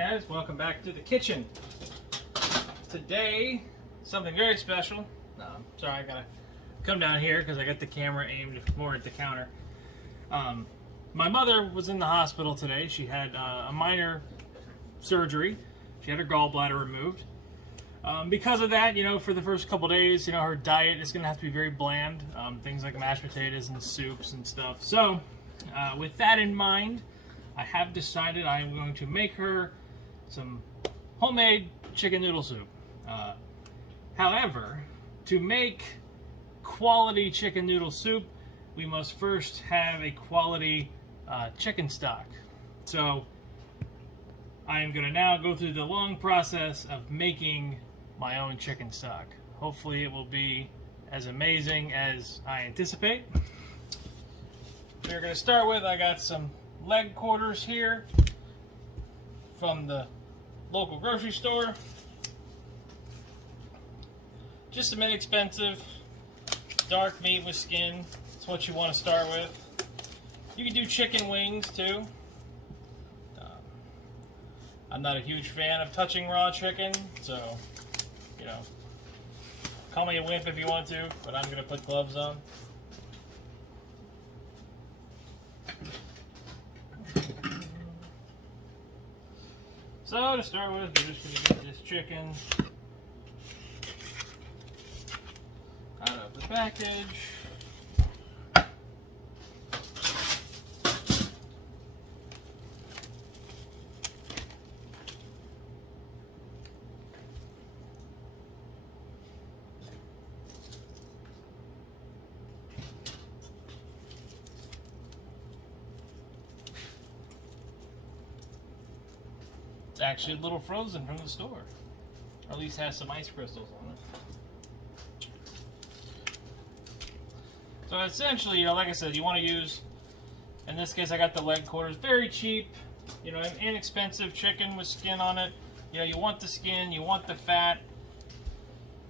guys, welcome back to the kitchen. Today, something very special. Sorry, I gotta come down here because I got the camera aimed more at the counter. My mother was in the hospital today. She had a minor surgery. She had her gallbladder removed. Because of that, for the first couple days, her diet is going to have to be very bland. Things like mashed potatoes and soups and stuff. So, with that in mind, I have decided I am going to make her some homemade chicken noodle soup. However, to make quality chicken noodle soup, we must first have a quality chicken stock. So, I am going to now go through the long process of making my own chicken stock. Hopefully it will be as amazing as I anticipate. We're going to start with, I got some leg quarters here from the local grocery store. Just some inexpensive dark meat with skin. That's what you want to start with. You can do chicken wings too. I'm not a huge fan of touching raw chicken, so call me a wimp if you want to, but I'm going to put gloves on. So to start with, we're just going to get this chicken out of the package. It's actually a little frozen from the store, or at least has some ice crystals on it. So essentially, like I said, you want to use, in this case I got the leg quarters, very cheap, inexpensive chicken with skin on it. You want the skin, you want the fat,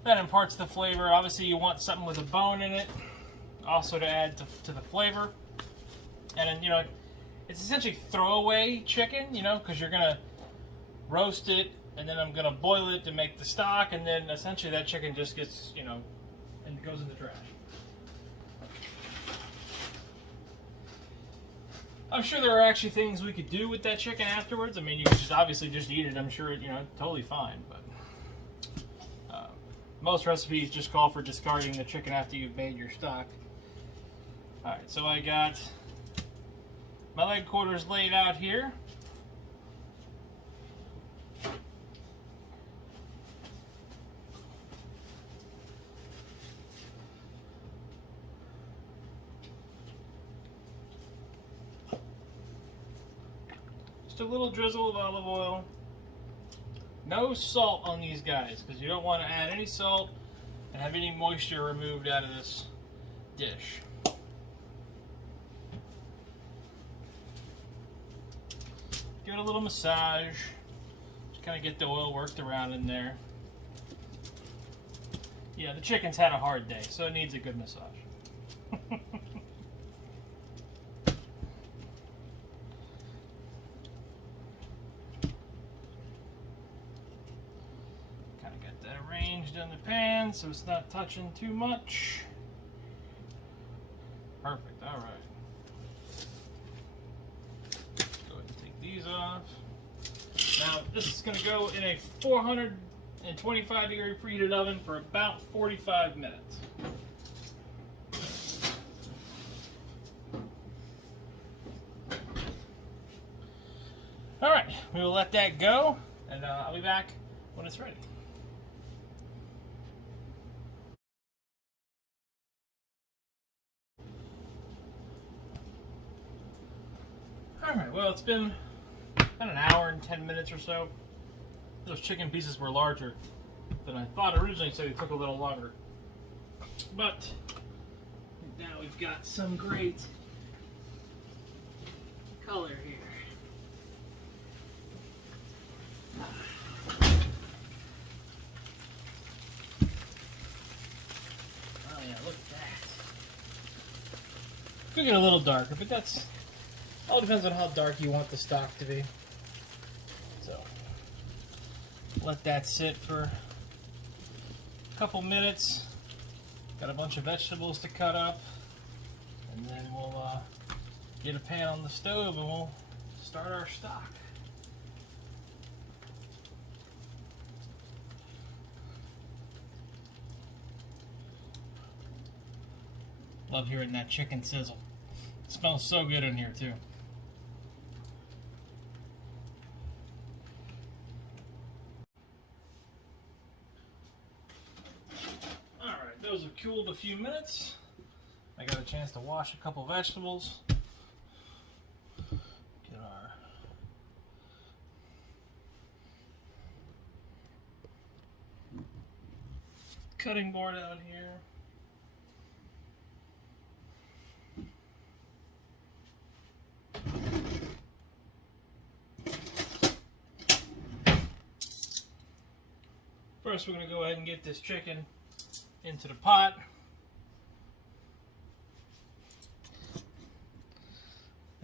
that imparts the flavor. Obviously you want something with a bone in it, also to add to the flavor. And then, it's essentially throwaway chicken, because you're going to roast it, and then I'm going to boil it to make the stock, and then essentially that chicken just gets, and goes in the trash. I'm sure there are actually things we could do with that chicken afterwards. I mean, you could just obviously just eat it. I'm sure, totally fine, but most recipes just call for discarding the chicken after you've made your stock. Alright, so I got my leg quarters laid out here. A little drizzle of olive oil. No salt on these guys, because you don't want to add any salt and have any moisture removed out of this dish. Give it a little massage. Just kind of get the oil worked around in there. Yeah, the chicken's had a hard day, so it needs a good massage. In the pan so it's not touching too much. Perfect. All right. Go ahead and take these off. Now this is going to go in a 425 degree preheated oven for about 45 minutes. All right, we will let that go, and I'll be back when it's ready. Alright, well, it's been about an hour and 10 minutes or so. Those chicken pieces were larger than I thought originally, so they took a little longer. But now we've got some great color here. Oh yeah, look at that. Could get a little darker, but that's all depends on how dark you want the stock to be. So Let that sit for a couple minutes. Got a bunch of vegetables to cut up, and then we'll get a pan on the stove and we'll start our stock. Love hearing that chicken sizzle. It smells so good in here too. Alright, those have cooled a few minutes. I got a chance to wash a couple vegetables. Get our cutting board out here. First, we're going to go ahead and get this chicken into the pot.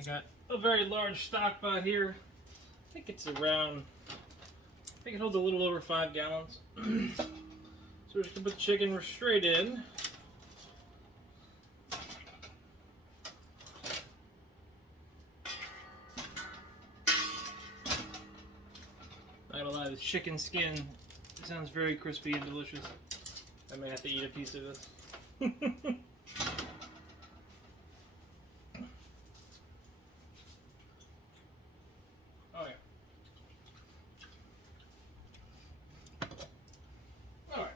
I got a very large stock pot here. I think it's around, I think it holds a little over 5 gallons. So we're just going to put the chicken straight in. Not gonna lie, this chicken skin sounds very crispy and delicious. I may have to eat a piece of this. Oh yeah. Alright.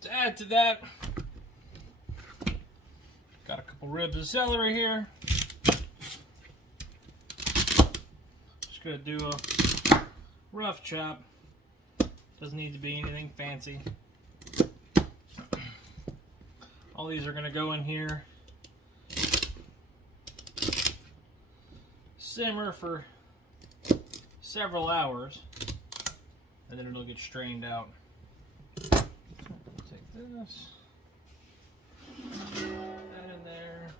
To add to that, got a couple ribs of celery here. Just gonna do a rough chop. Doesn't need to be anything fancy. All these are going to go in here. Simmer for several hours. And then it'll get strained out. Take this. Put that in there.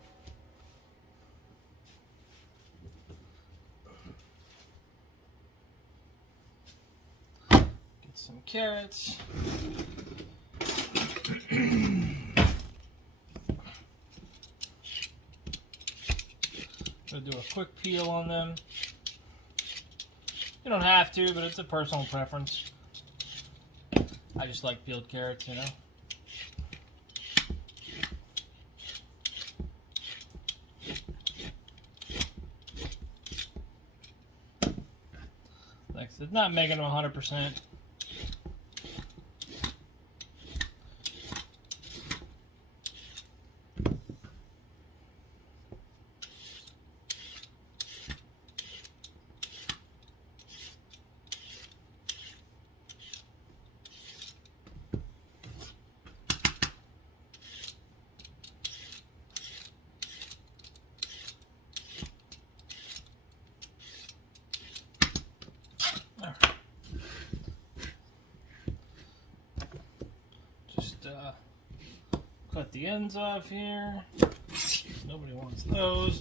Some carrots. Gonna do a quick peel on them. You don't have to, but it's a personal preference. I just like peeled carrots, you know. Like I said, not making them 100%. Cut the ends off here. Nobody wants those.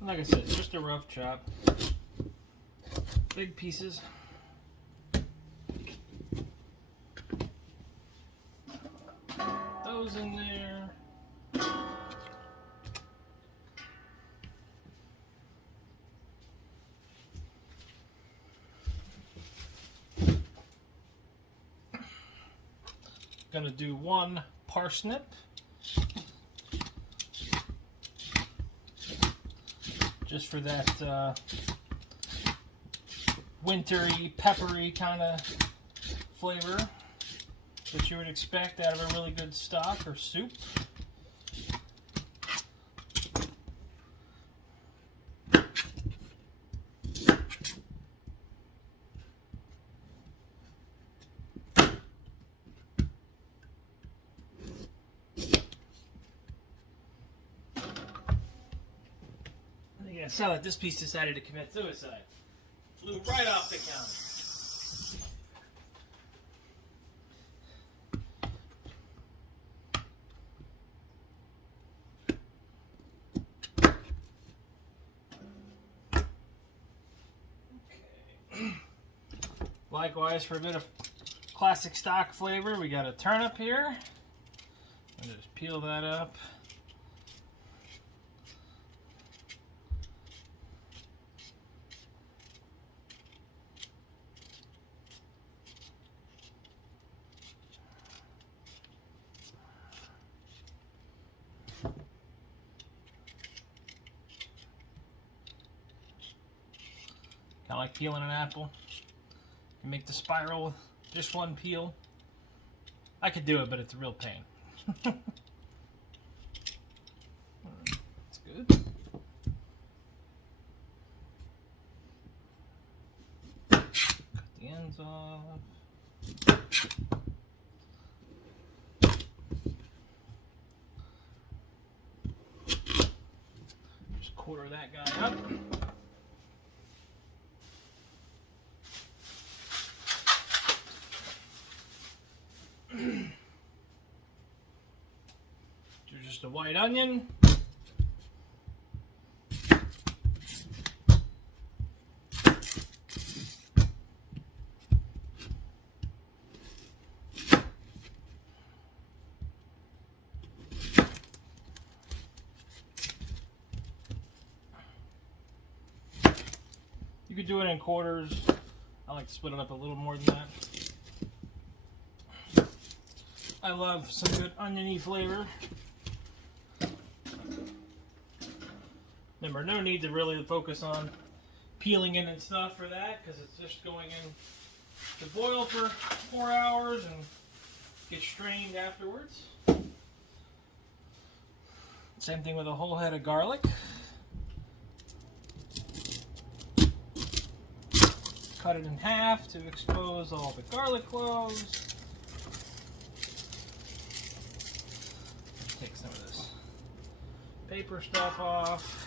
Like I said, just a rough chop. Big pieces. Those in there. Gonna do one parsnip. Just for that wintry, peppery kind of flavor that you would expect out of a really good stock or soup. Yeah, it sounded like this piece decided to commit suicide. Flew right off the counter. Likewise, for a bit of classic stock flavor, we got a turnip here. I'll just peel that up. Kind of like peeling an apple. You make the spiral with just one peel. I could do it, but it's a real pain. That's good. Cut the ends off. Just quarter that guy up. Do just a white onion. You could do it in quarters. I like to split it up a little more than that. I love some good oniony flavor. Remember, no need to really focus on peeling it and stuff for that, because it's just going in to boil for 4 hours and get strained afterwards. Same thing with a whole head of garlic. Cut it in half to expose all the garlic cloves. Take some of this paper stuff off.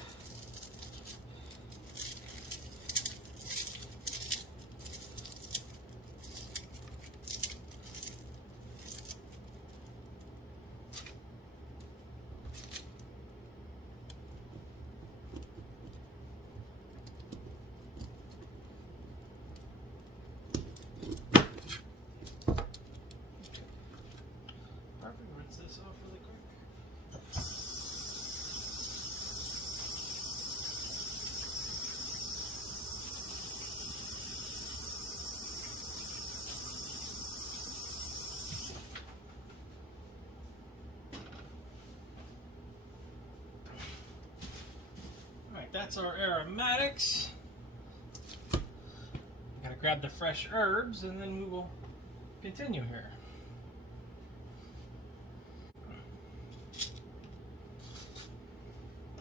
Rinse this off really quick. Alright, that's our aromatics. Gotta grab the fresh herbs and then we will continue here.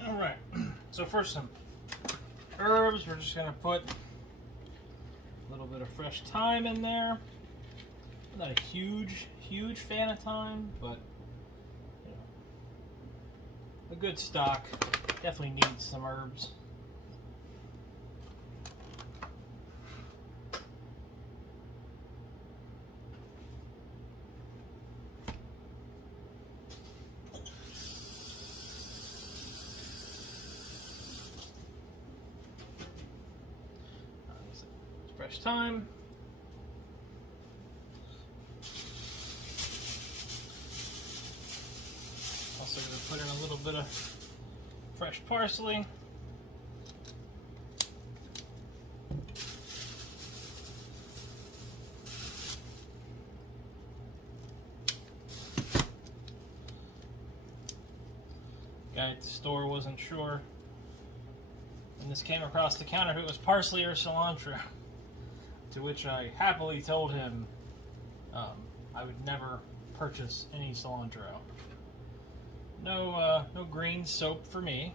Alright, so first some herbs. We're just going to put a little bit of fresh thyme in there. I'm not a huge fan of thyme, but you know, a good stock definitely needs some herbs. Fresh thyme. Also going to put in a little bit of fresh parsley. Guy at the store wasn't sure, and this came across the counter if it was parsley or cilantro. To which I happily told him I would never purchase any cilantro. No green soap for me.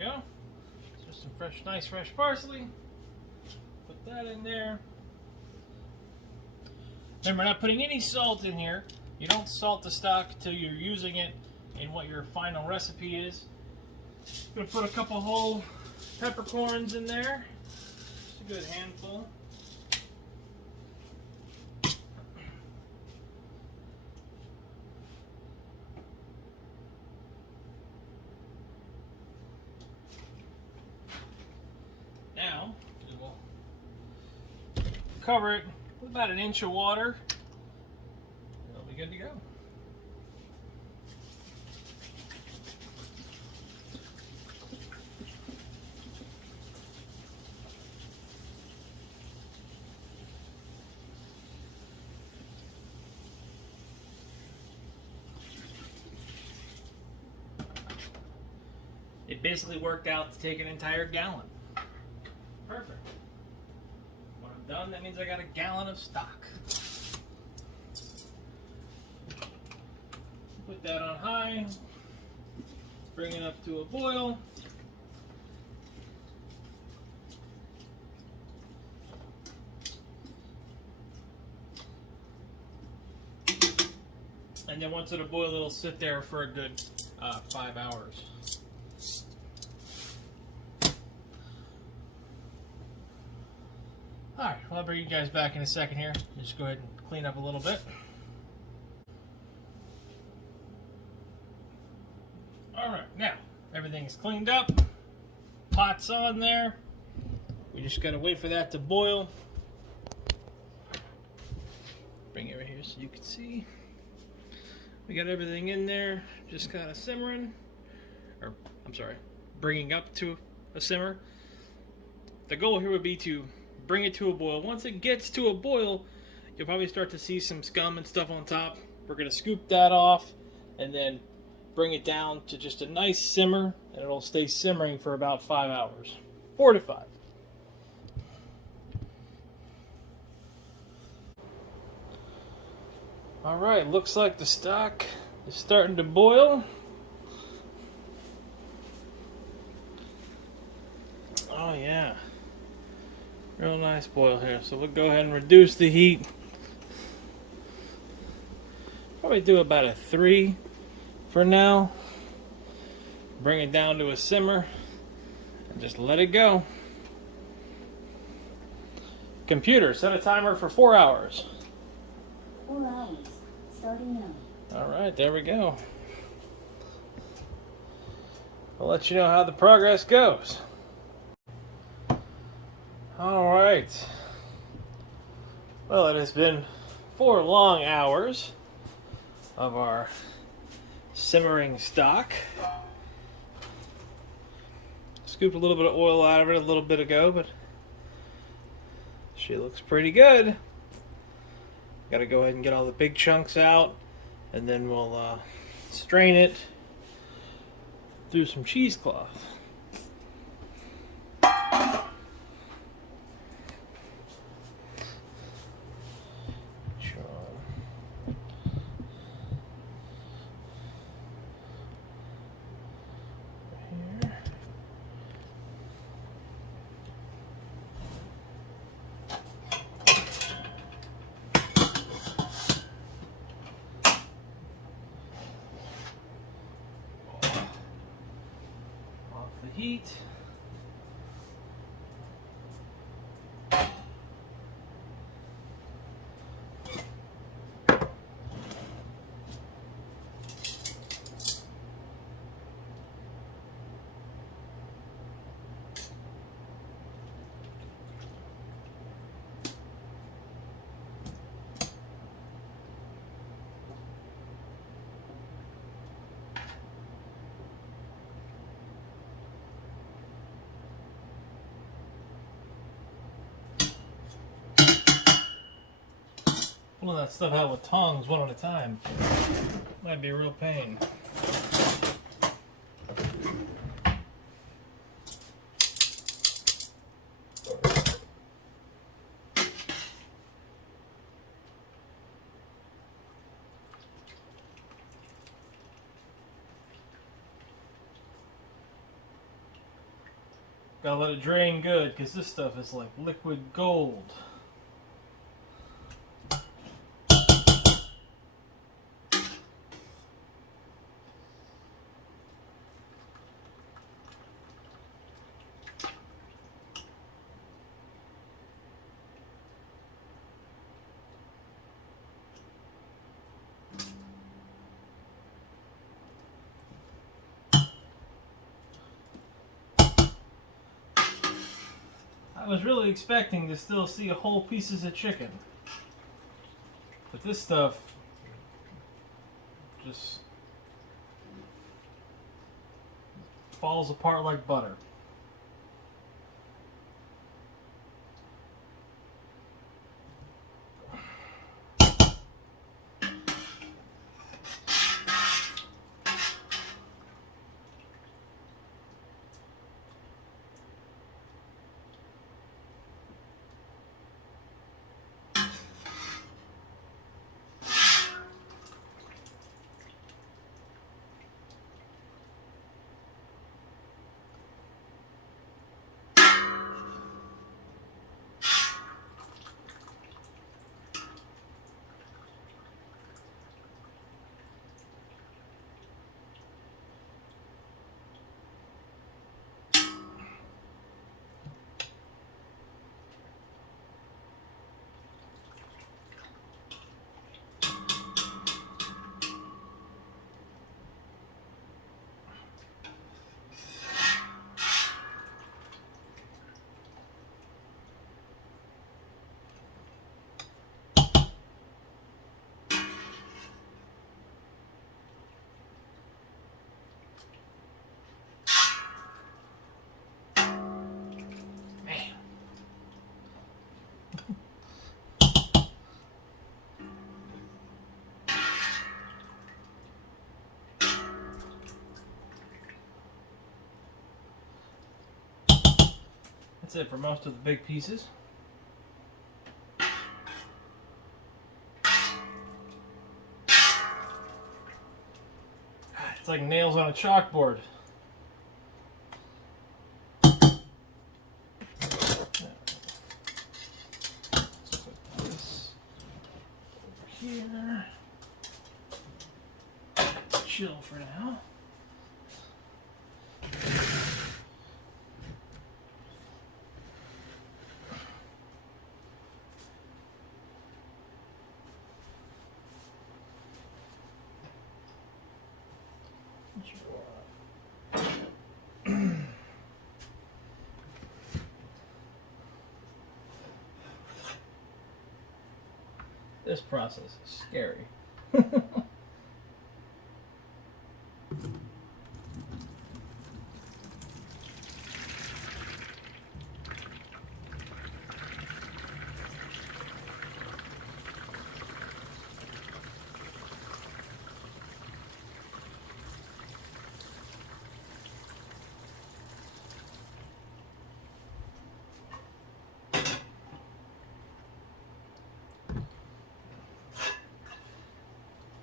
Go. Just some nice fresh parsley. Put that in there. Remember, not putting any salt in here. You don't salt the stock till you're using it in what your final recipe is. I'm going to put a couple whole peppercorns in there. Just a good handful. Now, we'll cover it with about an inch of water. It'll be good to go. It basically worked out to take an entire gallon. Perfect. When I'm done, that means I got a gallon of stock. Put that on high. Bring it up to a boil. And then once it'll boil, it'll sit there for a good 5 hours. Alright, well, I'll bring you guys back in a second here. Just go ahead and clean up a little bit. Alright, now, everything is cleaned up. Pot's on there. We just gotta wait for that to boil. Bring it over here so you can see. We got everything in there, just kind of simmering. Or, I'm sorry, bringing up to a simmer. The goal here would be to bring it to a boil. Once it gets to a boil, you'll probably start to see some scum and stuff on top. We're going to scoop that off and then bring it down to just a nice simmer, and it'll stay simmering for about 5 hours. 4 to 5. Alright, looks like the stock is starting to boil. Oh yeah. Real nice boil here. So we'll go ahead and reduce the heat. Probably do about a 3 for now. Bring it down to a simmer and just let it go. Computer, set a timer for 4 hours. 4 hours, starting now. Alright, there we go. I'll let you know how the progress goes. Alright. Well, it has been 4 long hours of our simmering stock. Scooped a little bit of oil out of it a little bit ago, but she looks pretty good. Gotta go ahead and get all the big chunks out, and then we'll strain it through some cheesecloth. Heat. Pulling that stuff out with tongs one at a time might be a real pain. Gotta let it drain good, because this stuff is like liquid gold. I was really expecting to still see whole pieces of chicken. But this stuff just falls apart like butter. That's it for most of the big pieces. It's like nails on a chalkboard. Let's put this over here. Chill for now. This process is scary.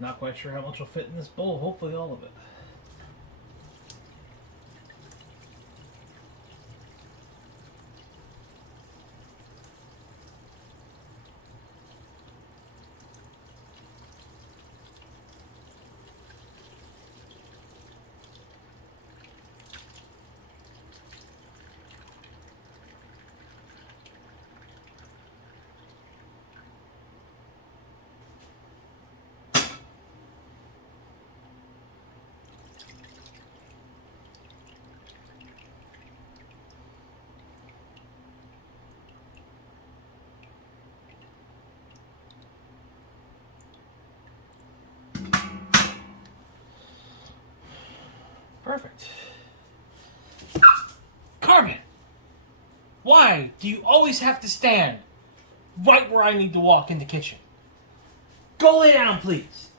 Not quite sure how much will fit in this bowl. Hopefully all of it. Perfect. Carmen! Why do you always have to stand right where I need to walk in the kitchen? Go lay down, please.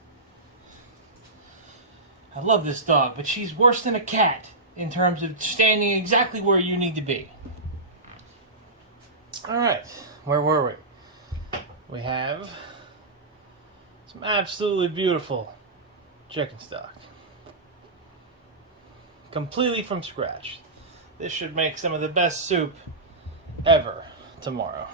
I love this dog, but she's worse than a cat in terms of standing exactly where you need to be. Alright, where were we? We have some absolutely beautiful chicken stock. Completely from scratch. This should make some of the best soup ever tomorrow.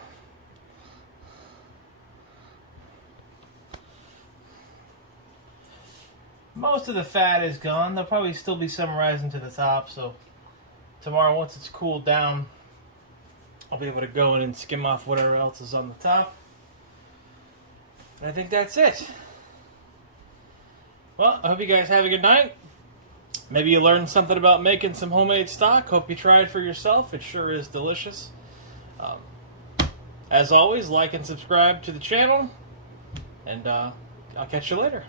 Most of the fat is gone. There'll probably still be some rising to the top, so tomorrow, once it's cooled down, I'll be able to go in and skim off whatever else is on the top. And I think that's it. Well, I hope you guys have a good night. Maybe you learned something about making some homemade stock. Hope you try it for yourself. It sure is delicious. As always, like and subscribe to the channel, and I'll catch you later.